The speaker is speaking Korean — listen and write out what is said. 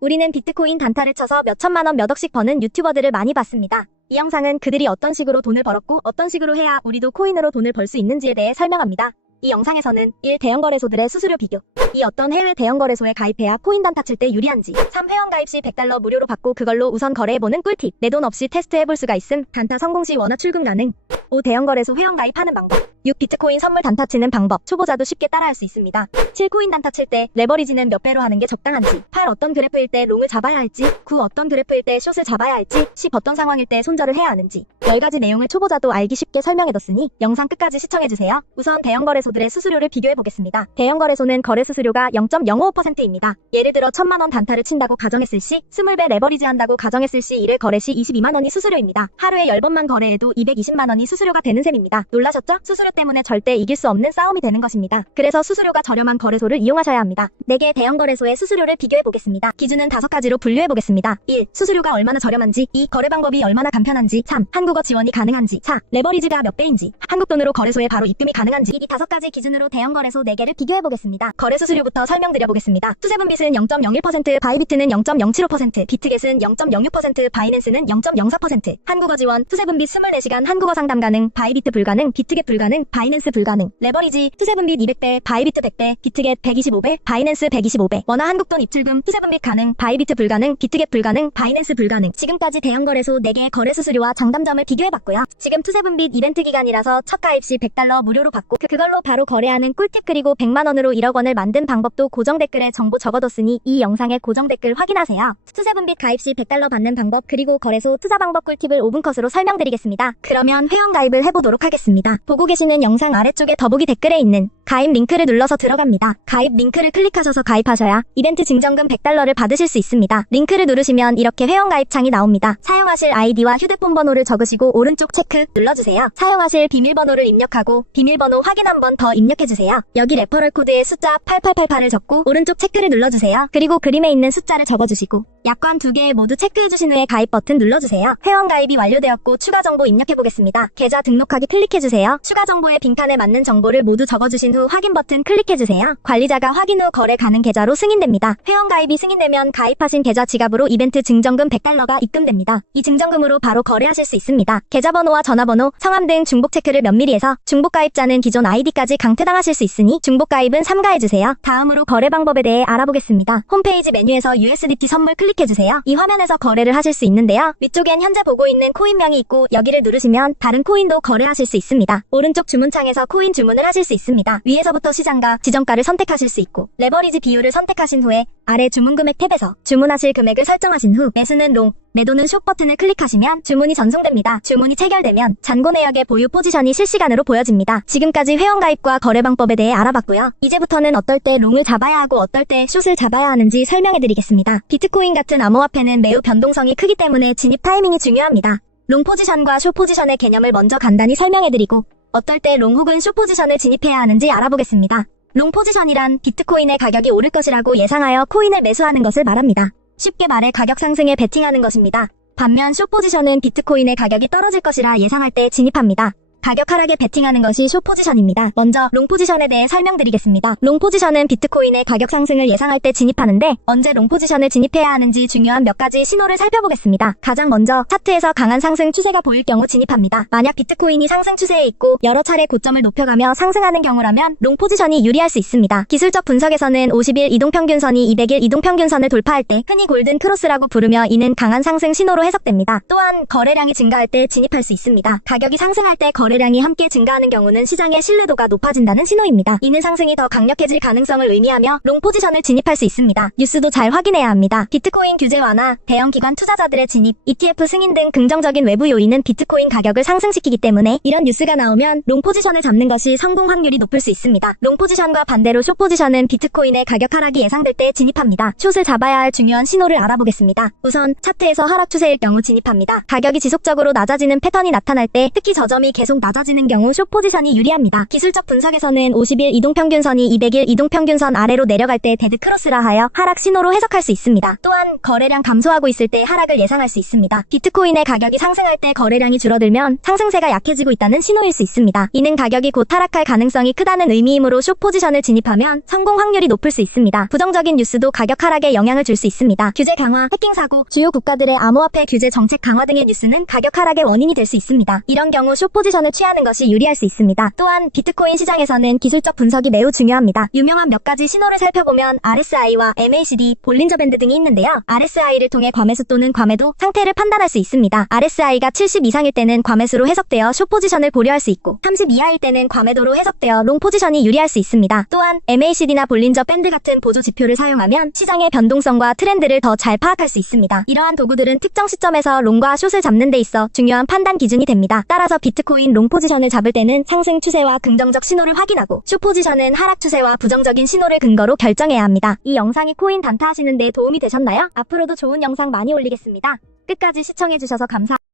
우리는 비트코인 단타를 쳐서 몇 천만 원 몇 억씩 버는 유튜버들을 많이 봤습니다. 이 영상은 그들이 어떤 식으로 돈을 벌었고 어떤 식으로 해야 우리도 코인으로 돈을 벌 수 있는지에 대해 설명합니다. 이 영상에서는 1. 대형거래소들의 수수료 비교 2. 어떤 해외 대형거래소에 가입해야 코인 단타 칠 때 유리한지 3. 회원 가입 시 100달러 무료로 받고 그걸로 우선 거래해보는 꿀팁 내 돈 없이 테스트해볼 수가 있음 단타 성공 시 원화 출금 가능 5. 대형거래소 회원 가입하는 방법 6. 비트코인 선물 단타 치는 방법 초보자도 쉽게 따라할 수 있습니다 7. 코인 단타 칠 때 레버리지는 몇 배로 하는 게 적당한지 8. 어떤 그래프일 때 롱을 잡아야 할지 9. 어떤 그래프일 때 숏을 잡아야 할지 10. 어떤 상황일 때 손절을 해야 하는지 10가지 내용을 초보자도 알기 쉽게 설명해뒀으니 영상 끝까지 시청해주세요 우선 대형 거래소들의 수수료를 비교해보겠습니다 대형 거래소는 거래 수수료가 0.055%입니다 예를 들어 1000만원 단타를 친다고 가정했을 시 20배 레버리지 한다고 가정했을 시 이를 거래 시 22만원이 수수료입니다 하루에 10번만 거래해도 220만원이 수수료가 되는 셈입니다 놀라셨죠? 수수료 때문에 절대 이길 수 없는 싸움이 되는 것입니다 그래서 수수료가 저렴한 거래소를 이용하셔야 합니다 4개 대형 거래소의 수수료를 비교해 보겠습니다 기준은 5가지로 분류해 보겠습니다 1. 수수료가 얼마나 저렴한지 2. 거래 방법이 얼마나 간편한지 3. 한국어 지원이 가능한지 4. 레버리지가 몇 배인지 한국 돈으로 거래소에 바로 입금이 가능한지 이 5가지 기준으로 대형 거래소 4개를 비교해 보겠습니다 거래 수수료부터 설명드려 보겠습니다 투세븐빗은 0.01% 바이비트는 0.075% 비트겟은 0.06% 바이낸스는 0.04% 한국어 지원 투세븐빗 24시간 한국어 상담 가능 바이비트 불가능 비트겟 불가능 바이낸스 불가능 레버리지 투세븐빗 200배 바이비트 100배 비트겟 125배 바이낸스 125배 원화 한국돈 입출금 투세븐빗 가능 바이비트 불가능 비트겟 불가능 바이낸스 불가능 지금까지 대형 거래소 4개의 거래 수수료와 장단점을 비교해봤고요 지금 투세븐빗 이벤트 기간이라서 첫 가입 시 100달러 무료로 받고 그- 그걸로 바로 거래하는 꿀팁 그리고 100만원으로 1억 원을 만든 방법도 고정 댓글에 정보 적어뒀으니 이 영상의 고정 댓글 확인하세요. 투세븐빗 가입 시 100달러 받는 방법 그리고 거래소 투자 방법 꿀팁을 5분 컷으로 설명드리겠습니다. 그러면 회원 가입을 해보도록 하겠습니다. 보고 계시는 영상 아래쪽에 더보기 댓글에 있는 가입 링크를 눌러서 들어갑니다. 가입 링크를 클릭하셔서 가입하셔야 이벤트 증정금 100달러를 받으실 수 있습니다. 링크를 누르시면 이렇게 회원 가입 창이 나옵니다. 사용하실 아이디와 휴대폰 번호를 적으시고 오른쪽 체크 눌러주세요. 사용하실 비밀번호를 입력하고 비밀번호 확인 한 번 더 입력해주세요. 여기 레퍼럴 코드에 숫자 8888을 적고 오른쪽 체크를 눌러주세요. 그리고 그림에 있는 숫자를 적어주시고 약관 두 개 모두 체크해주신 후에 가입 버튼 눌러주세요. 회원 가입이 완료되었고 추가 정보 입력해보겠습니다. 계좌 등록하기 클릭해주세요. 추가 정보 의 빈칸에 맞는 정보를 모두 적어주신 후 확인 버튼 클릭해주세요. 관리자가 확인 후 거래 가능 계좌로 승인됩니다. 회원 가입이 승인되면 가입하신 계좌 지갑으로 이벤트 증정금 100달러가 입금됩니다. 이 증정금으로 바로 거래하실 수 있습니다. 계좌번호와 전화번호, 성함 등 중복 체크를 면밀히 해서 중복 가입자는 기존 아이디까지 강퇴당하실 수 있으니 중복 가입은 삼가해주세요. 다음으로 거래 방법에 대해 알아보겠습니다. 홈페이지 메뉴에서 USDT 선물 클릭해주세요. 이 화면에서 거래를 하실 수 있는데요. 위쪽엔 현재 보고 있는 코인명이 있고 여기를 누르시면 다른 코인도 거래하실 수 있습니다. 오른쪽 주문창에서 코인 주문을 하실 수 있습니다. 위에서부터 시장가, 지정가를 선택하실 수 있고 레버리지 비율을 선택하신 후에 아래 주문 금액 탭에서 주문하실 금액을 설정하신 후 매수는 롱, 매도는 숏 버튼을 클릭하시면 주문이 전송됩니다. 주문이 체결되면 잔고 내역의 보유 포지션이 실시간으로 보여집니다. 지금까지 회원 가입과 거래 방법에 대해 알아봤고요. 이제부터는 어떨 때 롱을 잡아야 하고 어떨 때 숏을 잡아야 하는지 설명해드리겠습니다. 비트코인 같은 암호화폐는 매우 변동성이 크기 때문에 진입 타이밍이 중요합니다. 롱 포지션과 숏 포지션의 개념을 먼저 간단히 설명해드리고 어떨 때 롱 혹은 숏 포지션을 진입해야 하는지 알아보겠습니다. 롱 포지션이란 비트코인의 가격이 오를 것이라고 예상하여 코인을 매수하는 것을 말합니다. 쉽게 말해 가격 상승에 베팅하는 것입니다. 반면 숏 포지션은 비트코인의 가격이 떨어질 것이라 예상할 때 진입합니다. 가격 하락에 베팅하는 것이 숏 포지션입니다. 먼저 롱 포지션에 대해 설명드리겠습니다. 롱 포지션은 비트코인의 가격 상승을 예상할 때 진입하는데 언제 롱 포지션을 진입해야 하는지 중요한 몇 가지 신호를 살펴보겠습니다. 가장 먼저 차트에서 강한 상승 추세가 보일 경우 진입합니다. 만약 비트코인이 상승 추세에 있고 여러 차례 고점을 높여가며 상승하는 경우라면 롱 포지션이 유리할 수 있습니다. 기술적 분석에서는 50일 이동평균선이 200일 이동평균선을 돌파할 때 흔히 골든 크로스라고 부르며 이는 강한 상승 신호로 해석됩니다. 또한 거래량이 증가할 때 진입할 수 있습니다. 가격이 상승할 때 거래 량이 함께 증가하는 경우는 시장의 신뢰도가 높아진다는 신호입니다. 이는 상승이 더 강력해질 가능성을 의미하며 롱 포지션을 진입할 수 있습니다. 뉴스도 잘 확인해야 합니다. 비트코인 규제 완화, 대형 기관 투자자들의 진입, ETF 승인 등 긍정적인 외부 요인은 비트코인 가격을 상승시키기 때문에 이런 뉴스가 나오면 롱 포지션을 잡는 것이 성공 확률이 높을 수 있습니다. 롱 포지션과 반대로 숏 포지션은 비트코인의 가격 하락이 예상될 때 진입합니다. 숏을 잡아야 할 중요한 신호를 알아보겠습니다. 우선 차트에서 하락 추세일 경우 진입합니다. 가격이 지속적으로 낮아지는 패턴이 나타날 때 특히 저점이 계속 낮아지는 경우 숏 포지션이 유리합니다. 기술적 분석에서는 50일 이동평균선이 200일 이동평균선 아래로 내려갈 때 데드 크로스라 하여 하락 신호로 해석할 수 있습니다. 또한 거래량 감소하고 있을 때 하락을 예상할 수 있습니다. 비트코인의 가격이 상승할 때 거래량이 줄어들면 상승세가 약해지고 있다는 신호일 수 있습니다. 이는 가격이 곧 하락할 가능성이 크다는 의미이므로 숏 포지션을 진입하면 성공 확률이 높을 수 있습니다. 부정적인 뉴스도 가격 하락에 영향을 줄 수 있습니다. 규제 강화, 해킹 사고, 주요 국가들의 암호화폐 규제 정책 강화 등의 뉴스는 가격 하락의 원인이 될 수 있습니다. 이런 경우 숏 포지션을 취하는 것이 유리할 수 있습니다. 또한 비트코인 시장에서는 기술적 분석이 매우 중요합니다. 유명한 몇 가지 신호를 살펴보면 RSI와 MACD, 볼린저 밴드 등이 있는데요. RSI를 통해 과매수 또는 과매도 상태를 판단할 수 있습니다. RSI가 70 이상일 때는 과매수로 해석되어 숏 포지션을 고려할 수 있고 30 이하일 때는 과매도로 해석되어 롱 포지션이 유리할 수 있습니다. 또한 MACD나 볼린저 밴드 같은 보조 지표를 사용하면 시장의 변동성과 트렌드를 더 잘 파악할 수 있습니다. 이러한 도구들은 특정 시점에서 롱과 숏을 잡는 데 있어 중요한 판단 기준이 됩니다. 따라서 비트코인 롱 포지션을 잡을 때는 상승 추세와 긍정적 신호를 확인하고 숏 포지션은 하락 추세와 부정적인 신호를 근거로 결정해야 합니다. 이 영상이 코인 단타하시는 데 도움이 되셨나요? 앞으로도 좋은 영상 많이 올리겠습니다. 끝까지 시청해주셔서 감사합니다.